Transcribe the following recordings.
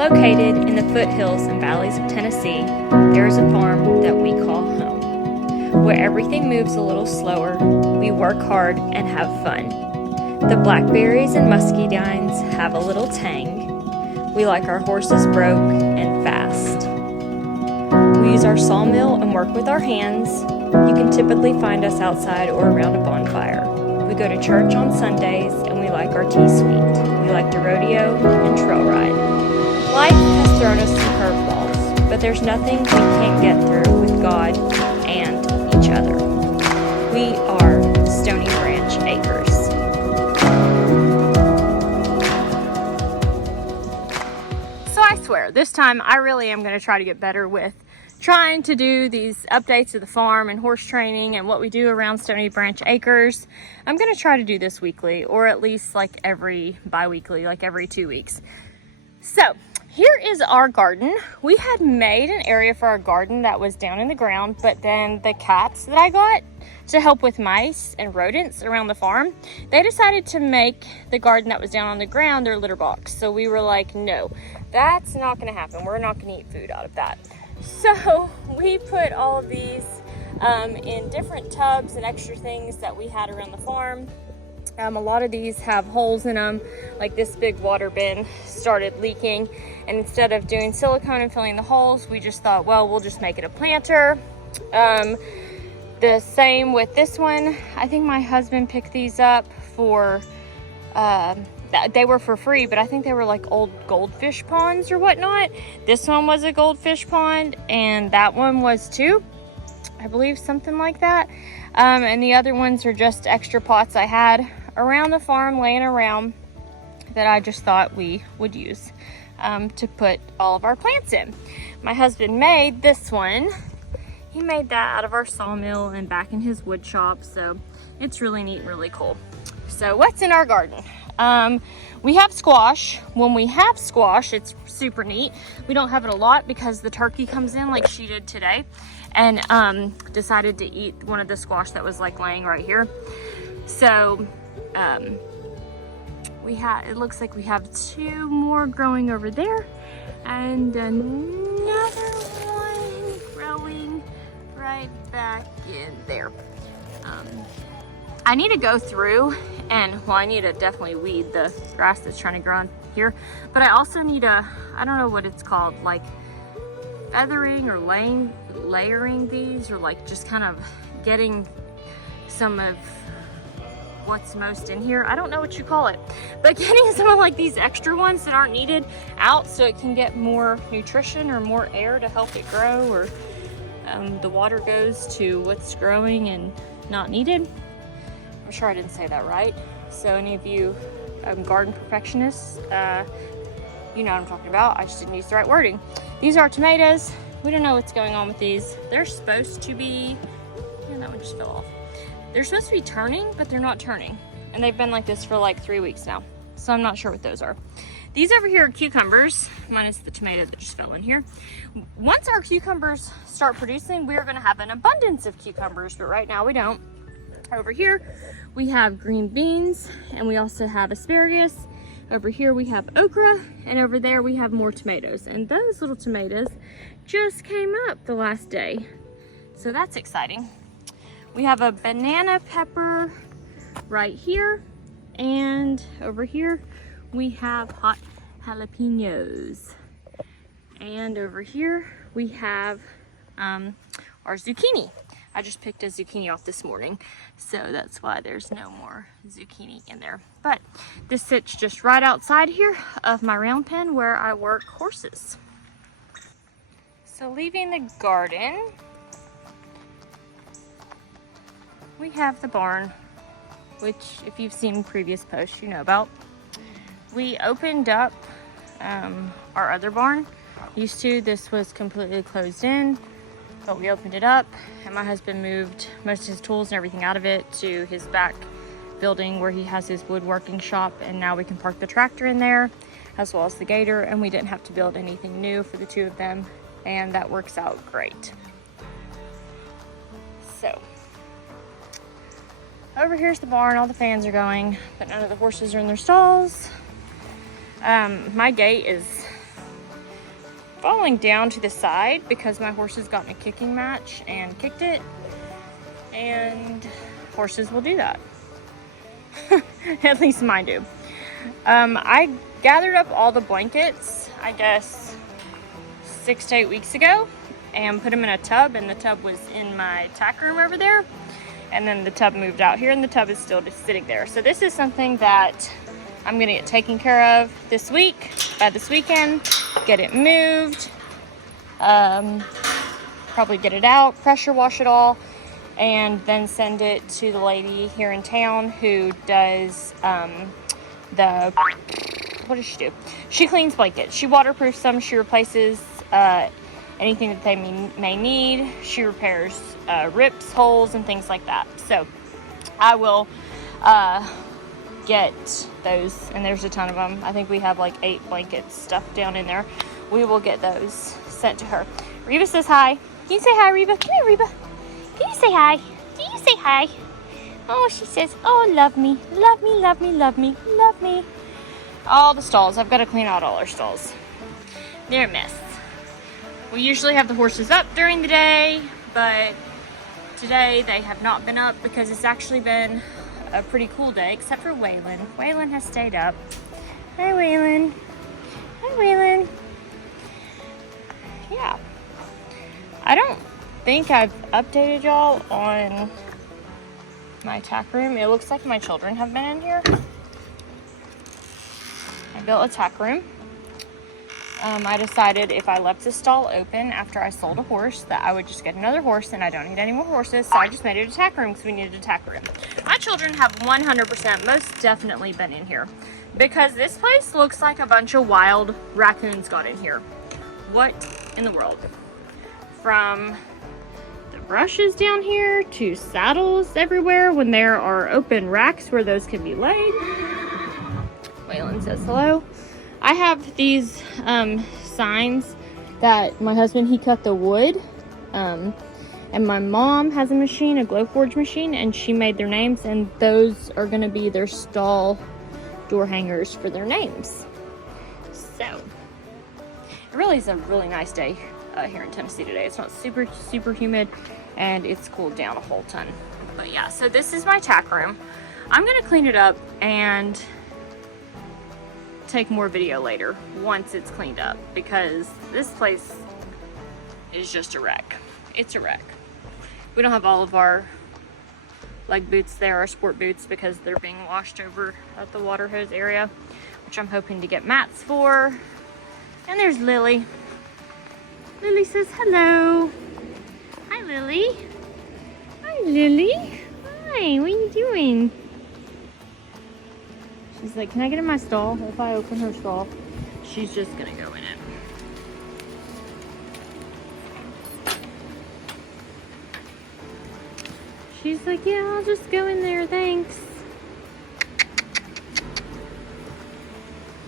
Located in the foothills and valleys of Tennessee, there is a farm that we call home, where everything moves a little slower, we work hard and have fun. The blackberries and muscadines have a little tang. We like our horses broke and fast. We use our sawmill and work with our hands. You can typically find us outside or around a bonfire. We go to church on Sundays and we like our tea sweet. We like to rodeo and trail ride. Life has thrown us some curveballs, but there's nothing we can't get through with God and each other. We are Stony Branch Acres. So I swear, this time I really am going to try to get better with trying to do these updates of the farm and horse training and what we do around Stony Branch Acres. I'm going to try to do this weekly, or at least like bi-weekly, like every 2 weeks. So here is our garden. We had made an area for our garden that was down in the ground, but then the cats that I got to help with mice and rodents around the farm, they decided to make the garden that was down on the ground their litter box. So we were like, no, that's not going to happen. We're not going to eat food out of that. So we put all of these in different tubs and extra things that we had around the farm. A lot of these have holes in them, like this big water bin started leaking, and instead of doing silicone and filling the holes, we just thought, well, we'll just make it a planter. The same with this one. I think my husband picked these up for they were for free, but I think they were like old goldfish ponds or whatnot. This one was a goldfish pond, and that one was too, I believe, something like that. And the other ones are just extra pots I had around the farm laying around that I just thought we would use to put all of our plants in. My husband made this one. He made that out of our sawmill and back in his wood shop, so it's really neat and really cool. So what's in our garden? We have squash. When we have squash, it's super neat. We don't have it a lot because the turkey comes in like she did today and decided to eat one of the squash that was like laying right here. So it looks like we have 2 more growing over there and another one growing right back in there. I need to go through and, well, I need to definitely weed the grass that's trying to grow on here, but I also need I don't know what it's called, like feathering or layering these, or like just kind of getting some of what's most in here. I don't know what you call it, but getting some of like these extra ones that aren't needed out so it can get more nutrition or more air to help it grow, or the water goes to what's growing and not needed. I'm sure I didn't say that right. So any of you garden perfectionists, you know what I'm talking about. I just didn't use the right wording. These are tomatoes. We don't know what's going on with these. They're supposed to be, that one just fell off. They're supposed to be turning, but they're not turning. And they've been like this for like 3 weeks now. So I'm not sure what those are. These over here are cucumbers, minus the tomato that just fell in here. Once our cucumbers start producing, we're gonna have an abundance of cucumbers, but right now we don't. Over here, we have green beans, and we also have asparagus. Over here, we have okra, and over there, we have more tomatoes. And those little tomatoes just came up the last day. So that's exciting. We have a banana pepper right here, and over here, we have hot jalapenos. And over here, we have our zucchini. I just picked a zucchini off this morning, so that's why there's no more zucchini in there. But this sits just right outside here of my round pen where I work horses. So leaving the garden, we have the barn, which if you've seen previous posts, you know about. We opened up our other barn. This was completely closed in, but we opened it up, and my husband moved most of his tools and everything out of it to his back building where he has his woodworking shop, and now we can park the tractor in there as well as the gator, and we didn't have to build anything new for the 2 of them, and that works out great. So over here's the barn. All the fans are going, but none of the horses are in their stalls. My gate is falling down to the side because my horse has gotten a kicking match and kicked it. And horses will do that. At least mine do. I gathered up all the blankets, I guess 6 to 8 weeks ago, and put them in a tub, and the tub was in my tack room over there. And then the tub moved out here, and the tub is still just sitting there. So this is something that I'm gonna get taken care of this week, by this weekend, get it moved, probably get it out, pressure wash it all, and then send it to the lady here in town who does what does she do? She cleans blankets. She waterproofs them. She replaces anything that they may need. She repairs rips, holes, and things like that. So I will get those, and there's a ton of them. I think we have like 8 blankets stuffed down in there. We will get those sent to her. Reba says hi. Can you say hi, Reba? Come here, Reba. Can you say hi? Can you say hi? Oh, she says, oh, love me, love me, love me, love me, love me. All the stalls. I've got to clean out all our stalls. They're a mess. We usually have the horses up during the day, but today they have not been up because it's actually been a pretty cool day, except for Waylon. Waylon has stayed up. Hi, Waylon. Hi, Waylon. Yeah. I don't think I've updated y'all on my tack room. It looks like my children have been in here. I built a tack room. I decided if I left this stall open after I sold a horse that I would just get another horse, and I don't need any more horses, so I just made it a tack room because we needed a tack room. My children have 100% most definitely been in here because this place looks like a bunch of wild raccoons got in here. What in the world? From the brushes down here to saddles everywhere when there are open racks where those can be laid. Waylon says hello. I have these signs that my husband, he cut the wood, and my mom has a machine, a Glowforge machine, and she made their names, and those are going to be their stall door hangers for their names. So it really is a really nice day here in Tennessee today. It's not super humid, and it's cooled down a whole ton. But yeah, so this is my tack room. I'm going to clean it up and take more video later once it's cleaned up, because this place is just a wreck. It's a wreck. We don't have all of our leg boots there, our sport boots, because they're being washed over at the water hose area, which I'm hoping to get mats for. And there's Lily. Lily says hello. Hi, Lily. Hi, Lily. Hi, what are you doing? She's like, can I get in my stall? If I open her stall, she's just gonna go in it. She's like, yeah, I'll just go in there, thanks.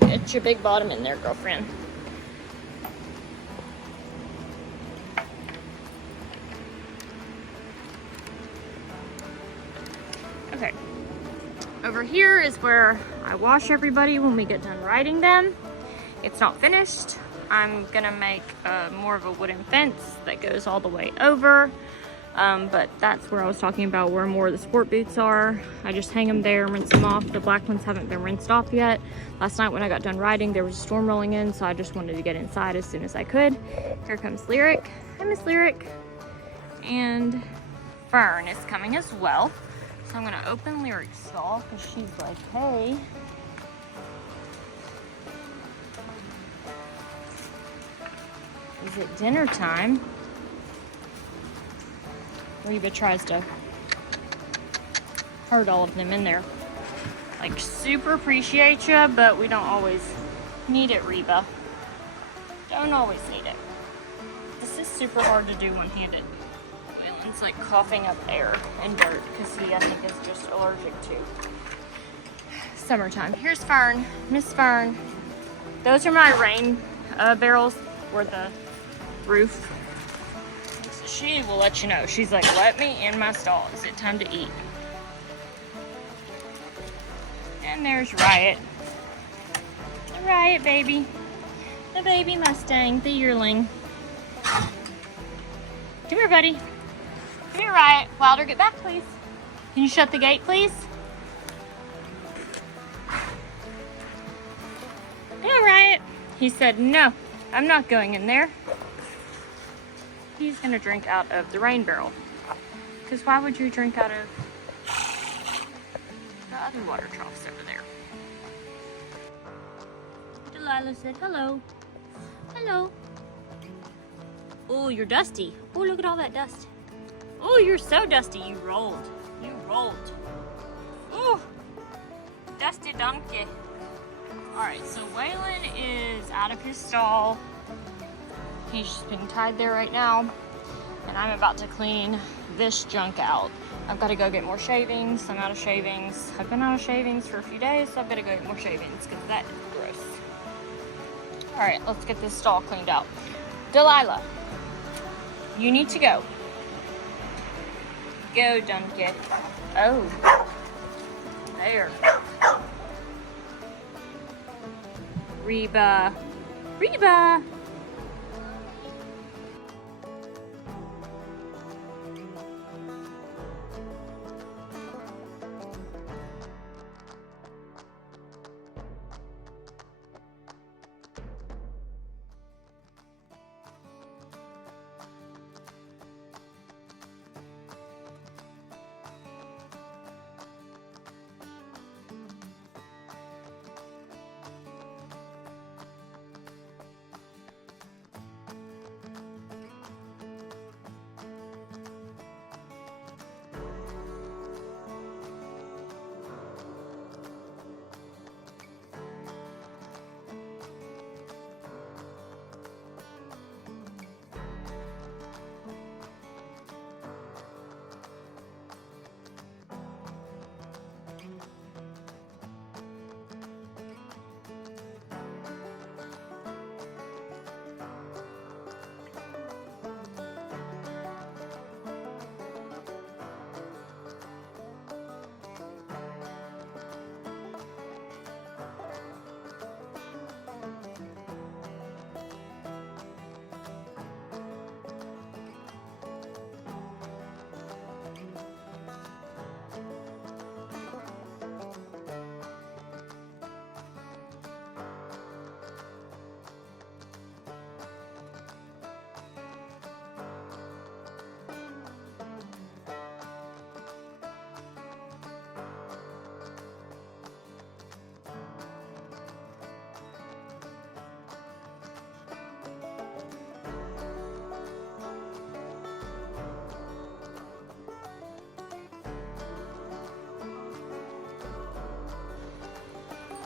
Get your big bottom in there, girlfriend. Okay. Over here is where I wash everybody when we get done riding them. It's not finished. I'm gonna make more of a wooden fence that goes all the way over. But that's where I was talking about where more of the sport boots are. I just hang them there, rinse them off. The black ones haven't been rinsed off yet. Last night when I got done riding, there was a storm rolling in, so I just wanted to get inside as soon as I could. Here comes Lyric. Hi, Miss Lyric. And Fern is coming as well. So I'm gonna open Lyric's stall because she's like, hey. Is it dinner time? Reba tries to herd all of them in there. Like, super appreciate you, but we don't always need it, Reba. Don't always need it. This is super hard to do one-handed. It's like coughing up air and dirt because he, I think, is just allergic to summertime. Here's Fern, Miss Fern. Those are my rain barrels for the roof. So she will let you know. She's like, let me in my stall. Is it time to eat? And there's Riot. The Riot baby. The The baby Mustang, the yearling. Come here, buddy. Come here, Riot. Wilder, get back, please. Can you shut the gate, please? Yeah, Riot. He said, no, I'm not going in there. He's gonna drink out of the rain barrel. Because why would you drink out of the other water troughs over there? Delilah said, hello. Hello. Oh, you're dusty. Oh, look at all that dust. Oh, you're so dusty. You rolled. You rolled. Oh, dusty donkey. All right, so Waylon is out of his stall. He's being tied there right now. And I'm about to clean this junk out. I've got to go get more shavings. I'm out of shavings. I've been out of shavings for a few days, so I've got to go get more shavings because that is gross. All right, let's get this stall cleaned out. Delilah, you need to go. Go, donkey. Oh, there. Reba. Reba.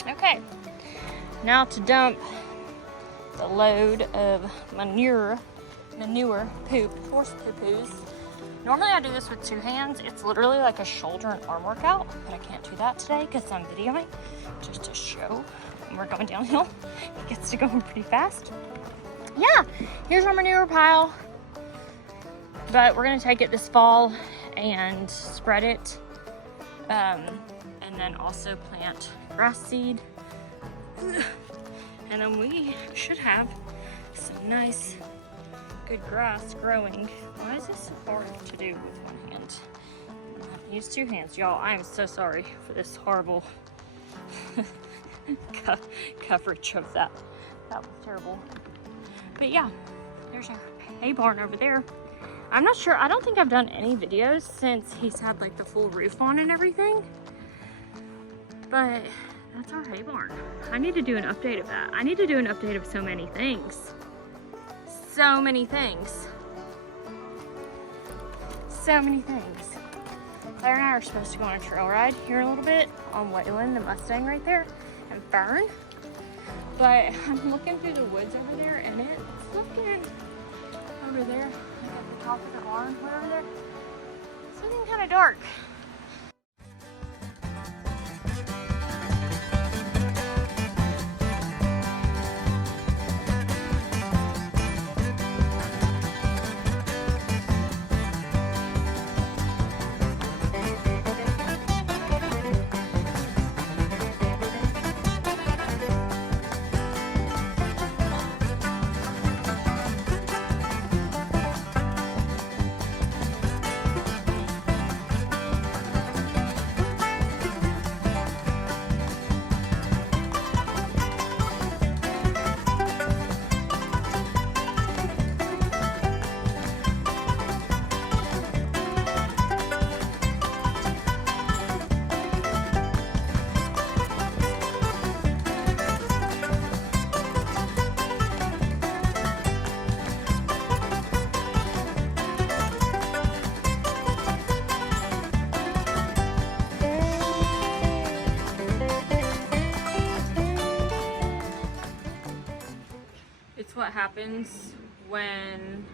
Okay, now to dump the load of manure, poop, horse poo-poos. Normally I do this with two hands. It's literally like a shoulder and arm workout, but I can't do that today because I'm videoing just to show when we're going downhill. It gets to going pretty fast. Yeah, here's our manure pile, but we're gonna take it this fall and spread it, and then also plant grass seed. And then we should have some nice, good grass growing. Why is this so hard to do with one hand? I have to use two hands. Y'all, I am so sorry for this horrible coverage of that. That was terrible. But yeah, there's our hay barn over there. I'm not sure, I don't think I've done any videos since he's had like the full roof on and everything. But that's our hay barn. I need to do an update of that. I need to do an update of so many things. So many things. So many things. Claire and I are supposed to go on a trail ride here in a little bit on Waylon, the Mustang right there, and Fern. But I'm looking through the woods over there and it's looking over there, like at the top of the barn, way over there. It's looking kind of dark. what happens when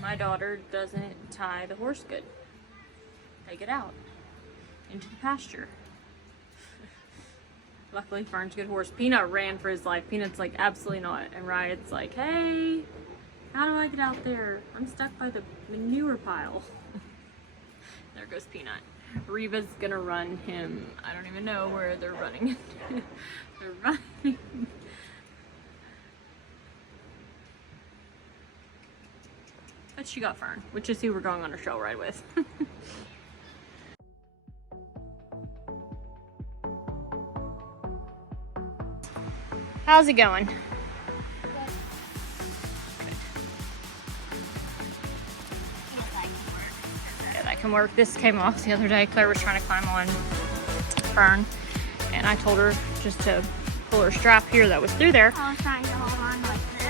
my daughter doesn't tie the horse good. Take it out into the pasture. Luckily, Fern's a good horse. Peanut ran for his life. Peanut's like, absolutely not. And Riot's like, hey, how do I get out there? I'm stuck by the manure pile. There goes Peanut. Reva's gonna run him. I don't even know where they're running. They're running. But she got Fern, which is who we're going on a trail ride with. How's it going? Good. Yeah, that can work. This came off the other day. Claire was trying to climb on Fern, and I told her just to pull her strap here that was through there. I was trying to hold on like this,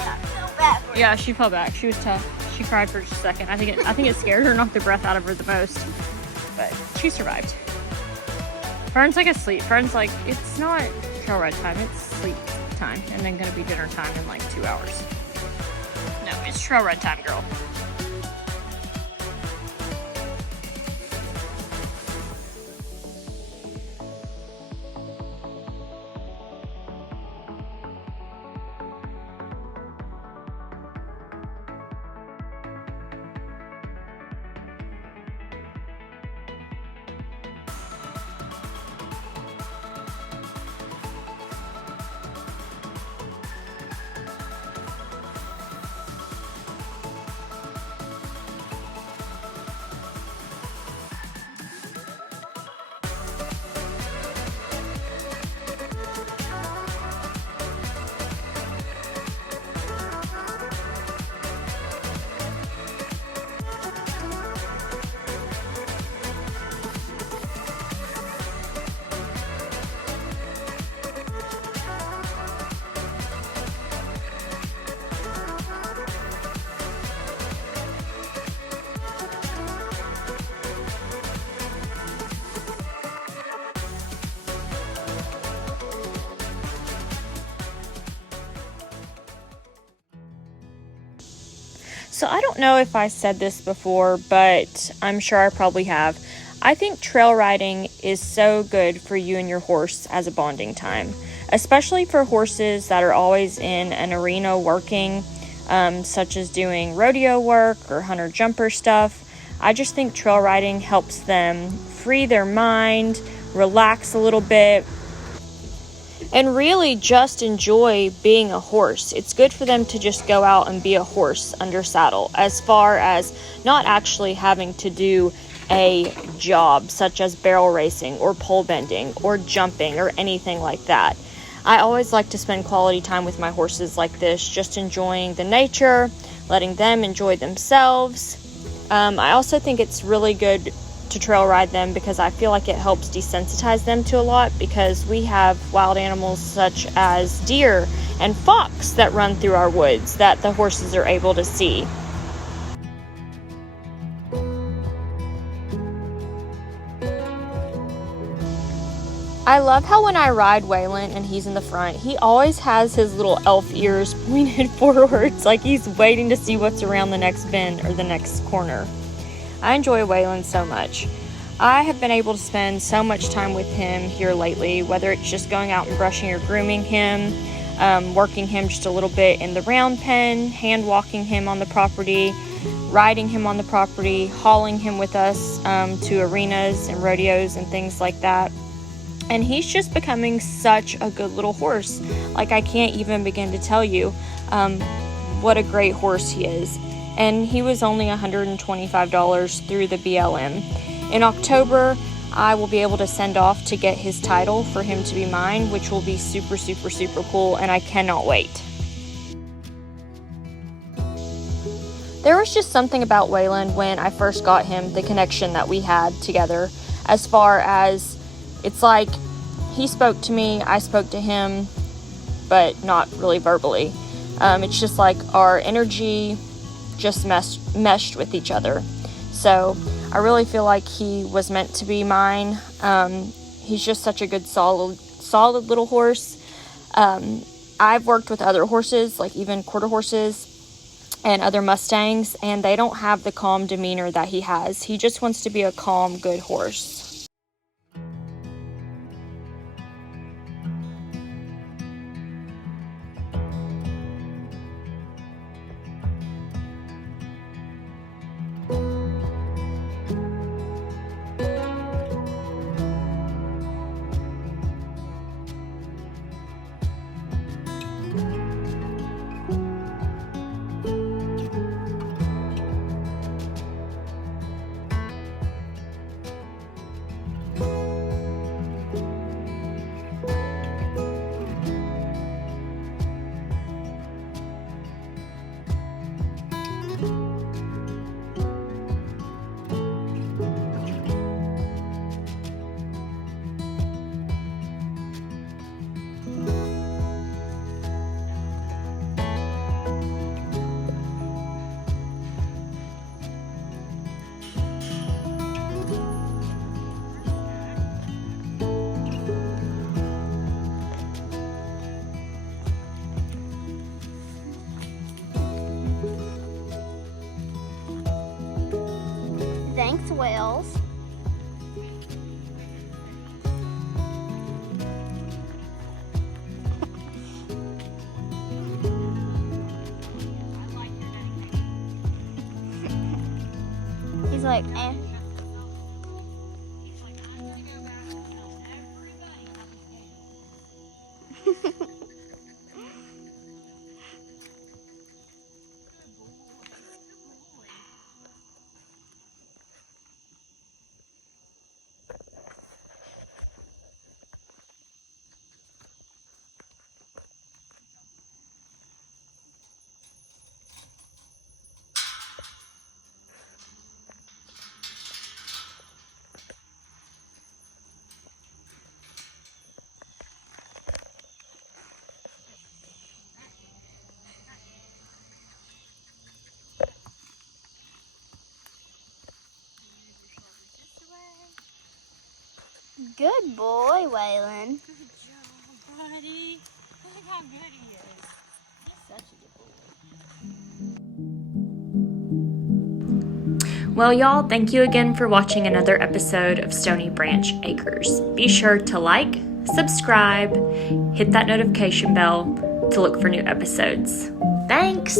and I fell backwards. Yeah, she fell back. She was tough. She cried for just a second. I think it scared her, knocked the breath out of her the most, but she survived. Fern's like asleep. Fern's like, it's not trail ride time, it's sleep time, and then gonna be dinner time in like 2 hours. No, it's trail ride time, girl. So I don't know if I said this before, but I'm sure I probably have. I think trail riding is so good for you and your horse as a bonding time, especially for horses that are always in an arena working, such as doing rodeo work or hunter jumper stuff. I just think trail riding helps them free their mind, relax a little bit, and really just enjoy being a horse. It's good for them to just go out and be a horse under saddle, as far as not actually having to do a job such as barrel racing or pole bending or jumping or anything like that. I always like to spend quality time with my horses like this, just enjoying the nature, letting them enjoy themselves. I also think it's really good to trail ride them because I feel like it helps desensitize them to a lot, because we have wild animals such as deer and fox that run through our woods that the horses are able to see. I love how when I ride Waylon and he's in the front, he always has his little elf ears pointed forwards, like he's waiting to see what's around the next bend or the next corner. I enjoy Waylon so much. I have been able to spend so much time with him here lately, whether it's just going out and brushing or grooming him, working him just a little bit in the round pen, hand walking him on the property, riding him on the property, hauling him with us to arenas and rodeos and things like that. And he's just becoming such a good little horse. Like, I can't even begin to tell you what a great horse he is. And he was only $125 through the BLM. In October, I will be able to send off to get his title for him to be mine, which will be super, super, super cool, and I cannot wait. There was just something about Waylon when I first got him, the connection that we had together, as far as it's like he spoke to me, I spoke to him, but not really verbally. It's just like our energy just meshed with each other. So I really feel like he was meant to be mine. He's just such a good, solid little horse. I've worked with other horses, like even quarter horses and other Mustangs, and they don't have the calm demeanor that he has. He just wants to be a calm, good horse. Thanks, Wales. He's like, eh. Good boy, Waylon. Good job, buddy. Look how good he is. He's such a good boy. Well, y'all, thank you again for watching another episode of Stony Branch Acres. Be sure to like, subscribe, hit that notification bell to look for new episodes. Thanks!